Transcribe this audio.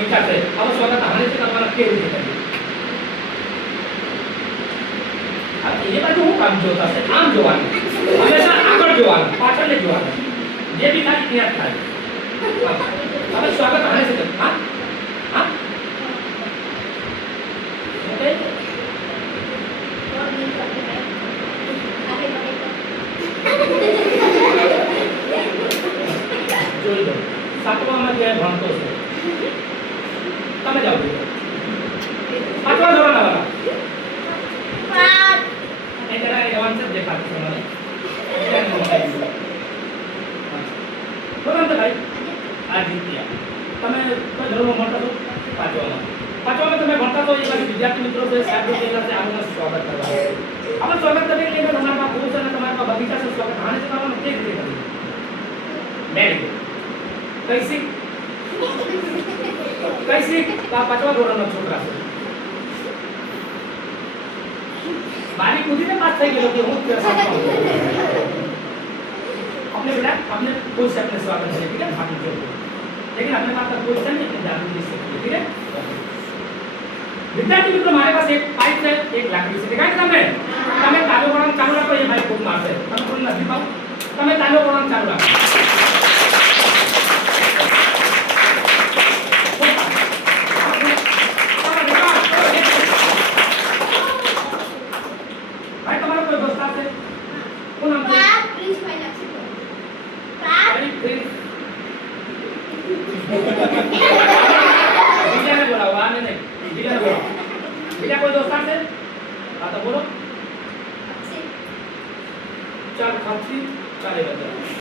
પૈસા છે હવે સ્વાગત હાલે છે તમારા કેવી રીતે કરીએ આ એ બાજુ હું કામ જોતા છે આમ જોવાનું હંમેશા આગળ જોવાનું પાછળ નહીં જોવાનું જે બી થાય ત્યાં થાય હવે સ્વાગત હાલે છે હા હા ઓકે જોઈ લો સાતમામાં જે ભણતો છે તમે જાઓ પાંચમા ધોરણ વાળા એ જરા એડવાન્સ જ દેખાતું છે મને બરાબર ભાઈ આ જીત્યા તમે કોઈ ધોરણમાં ભણતા છો પાંચમામાં તમે ભણતા તો એ બાજુ વિદ્યાર્થી મિત્રો છે સાહેબ લોકો છે આપનું સ્વાગત કરવા આપણે સ્વાગત કરીને લઈને તમારા પાસે ફૂલ છે અને તમારા પાસે બગીચા છે સ્વાગત આને કરવાનું કેવી રીતે કરવું મેરી કૈસી પાંચમા ધોરણનો છોકરા છે बारी कूदीने पास થઈ ગયો કે હું अपने बेटा अपने कोई से अपने स्वागत है ठीक है बाकी जो लेकिन अपने पास कोई नहीं है जानू नहीं सकते ठीक है विद्यार्थी मित्रों हमारे पास एक पाइप है एक लाकड़ी से दिखाई તમને તમે તાલો કરવાનું ચાલુ રાખો એ ભાઈ ફૂટ મારશે તમે ફૂટ નથી પાઓ તમે તાલો કરવાનું ચાલુ રાખો कोई दोस्तार से हाँ तो बोलो चार खांसी चार बजे